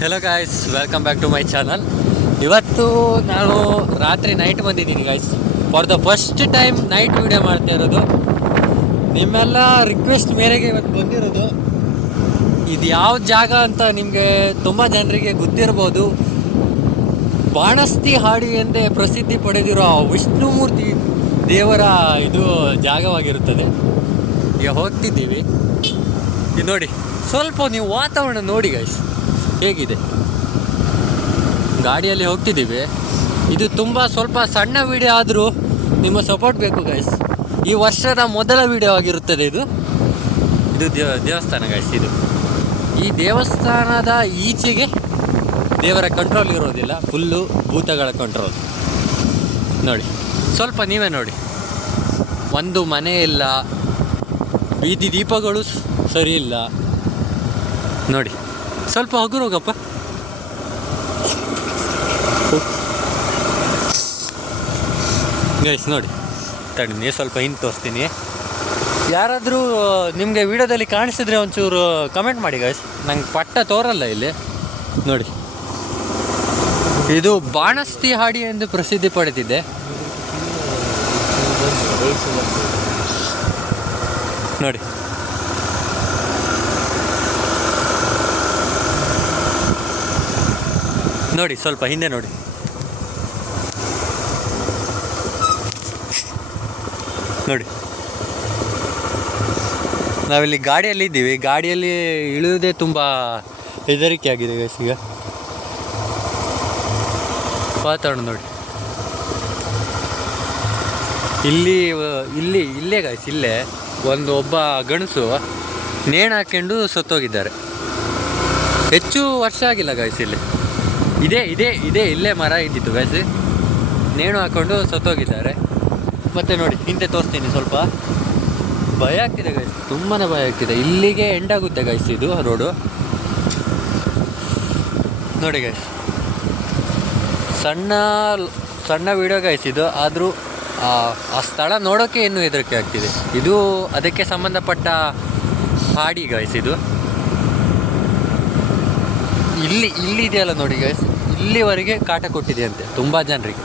Hello guys welcome back to my channel ಇವತ್ತು ನಾನು ರಾತ್ರಿ ನೈಟ್ ಬಂದಿದ್ದೀನಿ guys for the first time night video ಮಾಡ್ತಾ ಇರೋದು. ನಿಮ್ಮೆಲ್ಲ ರಿಕ್ವೆಸ್ಟ್ ಮೇರೆಗೆ ಇವತ್ತು ಬಂದಿರೋದು. ಇದು ಯಾವ ಜಾಗ ಅಂತ ನಿಮಗೆ ತುಂಬ ಜನರಿಗೆ ಗೊತ್ತಿರ್ಬೋದು. ಬಾಣಸ್ತಿ ಹಾಡಿ ಎಂದೇ ಪ್ರಸಿದ್ಧಿ ಪಡೆದಿರೋ ವಿಷ್ಣುಮೂರ್ತಿ ದೇವರ ಇದು ಜಾಗವಾಗಿರುತ್ತದೆ. ಈಗ ಹೋಗ್ತಿದ್ದೀವಿ. ಇದು ನೋಡಿ, ಸ್ವಲ್ಪ ನೀವು ವಾತಾವರಣ ನೋಡಿ ಗೈಸ್ ಹೇಗಿದೆ? ಗಾಡಿಯಲ್ಲಿ ಹೋಗ್ತಿದ್ದೀವಿ. ಇದು ತುಂಬ ಸ್ವಲ್ಪ ಸಣ್ಣ ವಿಡಿಯೋ ಆದರೂ ನಿಮ್ಮ ಸಪೋರ್ಟ್ ಬೇಕು ಗೈಸ್ ಈ ವರ್ಷದ ಮೊದಲ ವಿಡಿಯೋ ಆಗಿರುತ್ತದೆ ಇದು. ಇದು ದೇವ ದೇವಸ್ಥಾನ ಗೈಸ್ ಇದು. ಈ ದೇವಸ್ಥಾನದ ಈಚೆಗೆ ದೇವರ ಕಂಟ್ರೋಲ್ ಇರೋದಿಲ್ಲ. ಫುಲ್ಲು ಭೂತಗಳ ಕಂಟ್ರೋಲ್ ನೋಡಿ, ಸ್ವಲ್ಪ ನೀವೇ ನೋಡಿ. ಒಂದು ಮನೆ ಇಲ್ಲ. ಬೀದಿ ದೀಪಗಳು ಸರಿ ಇಲ್ಲ. ನೋಡಿ. ಸ್ವಲ್ಪ ಹಗುರೋಗಪ್ಪ ಗೈಸ್ ನೋಡಿ. ತಡಿ ಸ್ವಲ್ಪ ಹಿಂದೆ ತೋರಿಸ್ತೀನಿ. ಯಾರಾದರೂ ನಿಮಗೆ ವಿಡಿಯೋದಲ್ಲಿ ಕಾಣಿಸಿದ್ರೆ ಒಂಚೂರು ಕಮೆಂಟ್ ಮಾಡಿ ಗೈಸ್ ನಂಗೆ ಪಟ್ಟ ತೋರಲ್ಲ ಇಲ್ಲಿ. ನೋಡಿ. ಇದು ಬಾಣಸ್ತಿ ಹಾಡಿ ಎಂದು ಪ್ರಸಿದ್ಧಿ ಪಡೆದಿದೆ. ನೋಡಿ. ನೋಡಿ, ಸ್ವಲ್ಪ ಹಿಂದೆ ನೋಡಿ. ನೋಡಿ. ನಾವಿಲ್ಲಿ ಗಾಡಿಯಲ್ಲಿ ಇದ್ದೀವಿ. ಗಾಡಿಯಲ್ಲಿ ಇಳಿಯೋದೇ ತುಂಬ ಹೆದರಿಕೆ ಆಗಿದೆ ಗೈಸ್ ಈಗ. ವಾತಾವರಣ ನೋಡಿ. ಇಲ್ಲಿ ಇಲ್ಲಿ, ಇಲ್ಲೇ ಗಾಯ್ಸ್ ಇಲ್ಲೇ ಒಂದು ಒಬ್ಬ ಗಣಸು ನೇಣು ಹಾಕ್ಕೊಂಡು ಸತ್ತೋಗಿದ್ದಾರೆ. ಹೆಚ್ಚು ವರ್ಷ ಆಗಿಲ್ಲ ಗಾಯ್ಸ್ ಇಲ್ಲಿ. ಇದೇ ಇದೇ ಇದೇ, ಇಲ್ಲೇ ಮರ ಇದ್ದಿತ್ತು ಗಾಯ್ಸ್ ನೇಣು ಹಾಕೊಂಡು ಸತ್ತೋಗಿದ್ದಾರೆ. ಮತ್ತೆ ನೋಡಿ, ಹಿಂದೆ ತೋರಿಸ್ತೀನಿ ಸ್ವಲ್ಪ. ಭಯ ಆಗ್ತಿದೆ ಗೈಸ್ ತುಂಬಾ ಭಯ ಆಗ್ತಿದೆ. ಇಲ್ಲಿಗೆ ಎಂಡ್ ಆಗುತ್ತೆ ಗೈಸ್ ಇದು ರೋಡು ನೋಡಿ ಗೈಸ್ ಸಣ್ಣ ಸಣ್ಣ ವಿಡಿಯೋ ಗೈಸ್ ಇದು. ಆದರೂ, ಆ ಸ್ಥಳ ನೋಡೋಕ್ಕೆ ಇನ್ನೂ ಹೆದರಿಕೆ ಆಗ್ತಿದೆ. ಇದು ಅದಕ್ಕೆ ಸಂಬಂಧಪಟ್ಟ ಹಾಡಿ ಗೈಸ್ ಇದು. ಇಲ್ಲಿ ಇಲ್ಲಿ ಇದೆಯಲ್ಲ ನೋಡಿ ಗೈಸ್ ಇಲ್ಲಿವರೆಗೆ ಕಾಟ ಕೊಟ್ಟಿದೆಯಂತೆ, ತುಂಬ ಜನರಿಗೆ.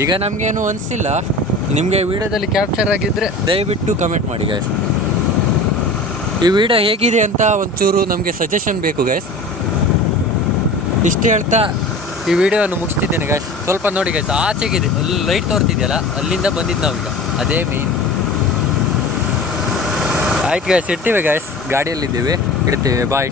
ಈಗ ನಮಗೇನು ಅನಿಸಿಲ್ಲ, ನಿಮಗೆ ವಿಡಿಯೋದಲ್ಲಿ ಕ್ಯಾಪ್ಚರ್ ಆಗಿದ್ದರೆ ದಯವಿಟ್ಟು ಕಮೆಂಟ್ ಮಾಡಿ ಗೈಸ್ ಈ ವಿಡಿಯೋ ಹೇಗಿದೆ ಅಂತ ಒಂಚೂರು ನಮಗೆ ಸಜೆಷನ್ ಬೇಕು ಗೈಸ್ ಇಷ್ಟು ಹೇಳ್ತಾ ಈ ವಿಡಿಯೋವನ್ನು ಮುಗಿಸ್ತಿದ್ದೇನೆ ಗೈಸ್ ಸ್ವಲ್ಪ ನೋಡಿ ಗೈಸ್ ಆಚೆಗಿದೆ, ಅಲ್ಲಿ ಲೈಟ್ ತೋರ್ತಿದೆಯಲ್ಲ, ಅಲ್ಲಿಂದ ಬಂದಿದ್ದು ನಾವೀಗ. ಅದೇ ಮೇನ್ ಆಯ್ತು ಗೈಸ್ ಇಡ್ತೀವಿ ಗೈಸ್ ಗಾಡಿಯಲ್ಲಿದ್ದೀವಿ, ಇಡ್ತೀವಿ ಬಾಯ್